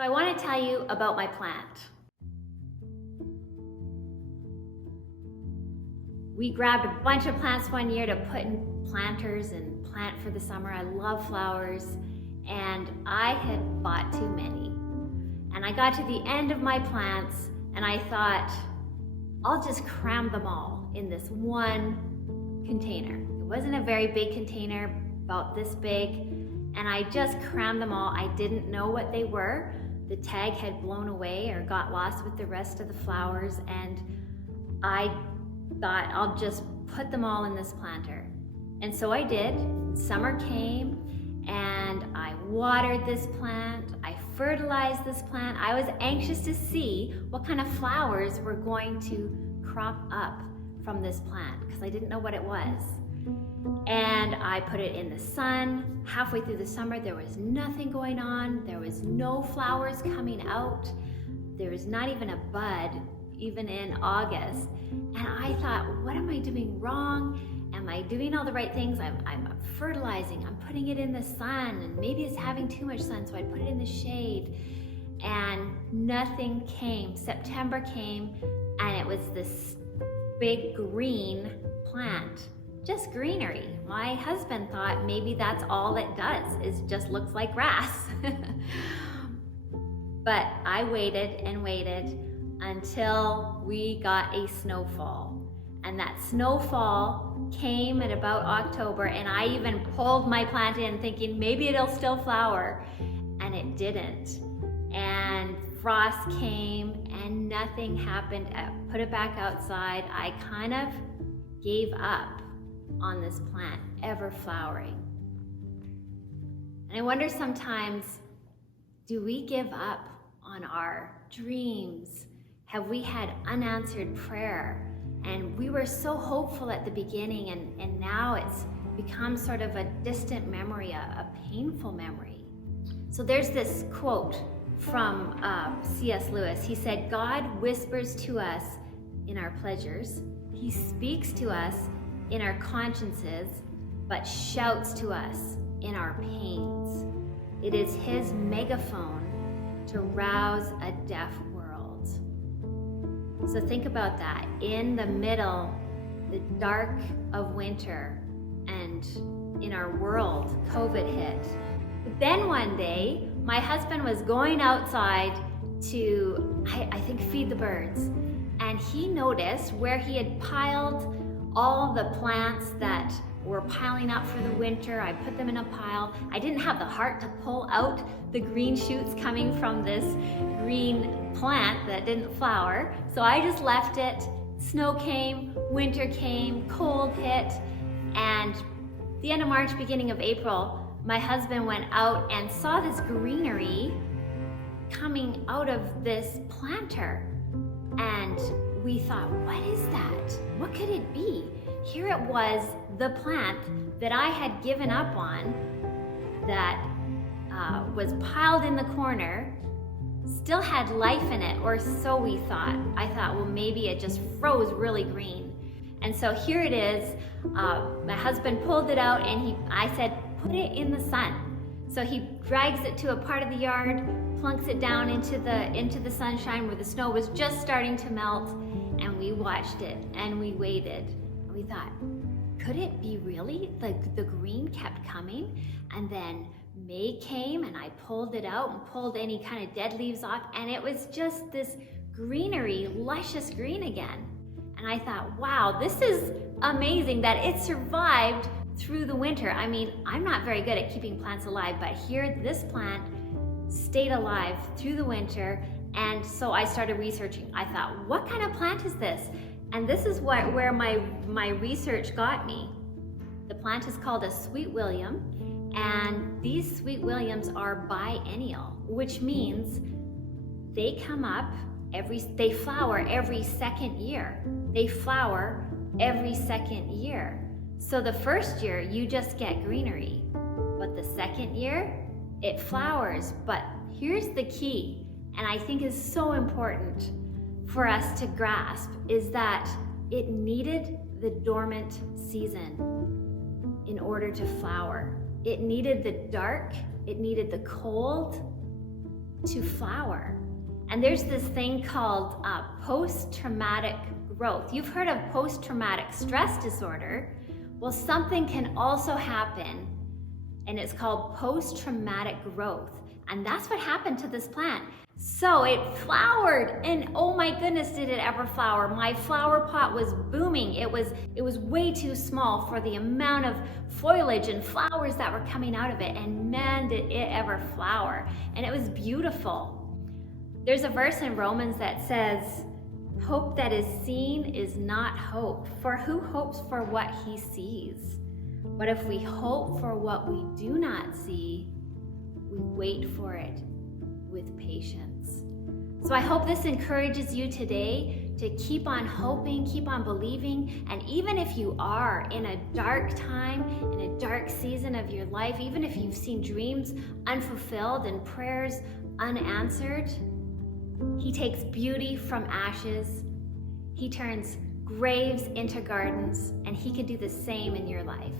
So I want to tell you about my plant. We grabbed a bunch of plants one year to put in planters and plant for the summer. I love flowers, and I had bought too many. And I got to the end of my plants and I thought, I'll just cram them all in this one container. It wasn't a very big container, about this big, and I just crammed them all. I didn't know what they were. The tag had blown away or got lost with the rest of the flowers, and I thought I'll just put them all in this planter. And so I did. Summer came and I watered this plant, I fertilized this plant. I was anxious to see what kind of flowers were going to crop up from this plant because I didn't know what it was. And I put it in the sun. Halfway through the summer, there was nothing going on. There was no flowers coming out. There was not even a bud, even in August. And I thought, what am I doing wrong? Am I doing all the right things? I'm fertilizing, I'm putting it in the sun, and maybe it's having too much sun, so I put it in the shade. And nothing came. September came, and it was this big green plant. Just greenery. My husband thought maybe that's all it does, is just looks like grass. But I waited and waited until we got a snowfall. And that snowfall came at about October, and I even pulled my plant in thinking maybe it'll still flower, and it didn't. And frost came and nothing happened. I put it back outside. I kind of gave up on this plant ever flowering. And I wonder sometimes, do we give up on our dreams? Have we had unanswered prayer? And we were so hopeful at the beginning, and now it's become sort of a distant memory, a painful memory. So there's this quote from C.S. Lewis. He said, God whispers to us in our pleasures. He speaks to us in our consciences, but shouts to us in our pains. It is his megaphone to rouse a deaf world. So think about that. In the middle, the dark of winter, and in our world, COVID hit. But then one day, my husband was going outside to, I think, feed the birds. And he noticed where he had piled all the plants that were piling up for the winter. I put them in a pile. I didn't have the heart to pull out the green shoots coming from this green plant that didn't flower. So I just left it. Snow came, winter came, cold hit, and the end of March, beginning of April, my husband went out and saw this greenery coming out of this planter. And we thought, what is that? What could it be? Here it was, the plant that I had given up on, that was piled in the corner, still had life in it, or so we thought. I thought, well, maybe it just froze really green. And so here it is. My husband pulled it out, and I said, put it in the sun. So he drags it to a part of the yard, plunks it down into the sunshine where the snow was just starting to melt, and we watched it and we waited. And we thought, could it be really? The green kept coming, and then May came and I pulled it out and pulled any kind of dead leaves off, and it was just this greenery, luscious green again. And I thought, wow, this is amazing that it survived through the winter. I mean, I'm not very good at keeping plants alive, but here this plant stayed alive through the winter. And so I started researching. I thought, what kind of plant is this? And this is where my research got me. The plant is called a Sweet William, and these Sweet Williams are biennial, which means they come up they flower every second year. They flower every second year. So the first year you just get greenery, but the second year it flowers. But here's the key, and I think is so important for us to grasp, is that it needed the dormant season in order to flower. It needed the dark, it needed the cold, to flower. And there's this thing called post-traumatic growth. You've heard of post-traumatic stress disorder. Well, something can also happen, and it's called post-traumatic growth. And that's what happened to this plant. So it flowered, and oh my goodness, did it ever flower. My flower pot was booming. It was way too small for the amount of foliage and flowers that were coming out of it, and man, did it ever flower. And it was beautiful. There's a verse in Romans that says, hope that is seen is not hope, for who hopes for what he sees? But if we hope for what we do not see, we wait for it with patience. So I hope this encourages you today to keep on hoping, keep on believing, and even if you are in a dark time, in a dark season of your life, even if you've seen dreams unfulfilled and prayers unanswered, he takes beauty from ashes. He turns graves into gardens, and he can do the same in your life.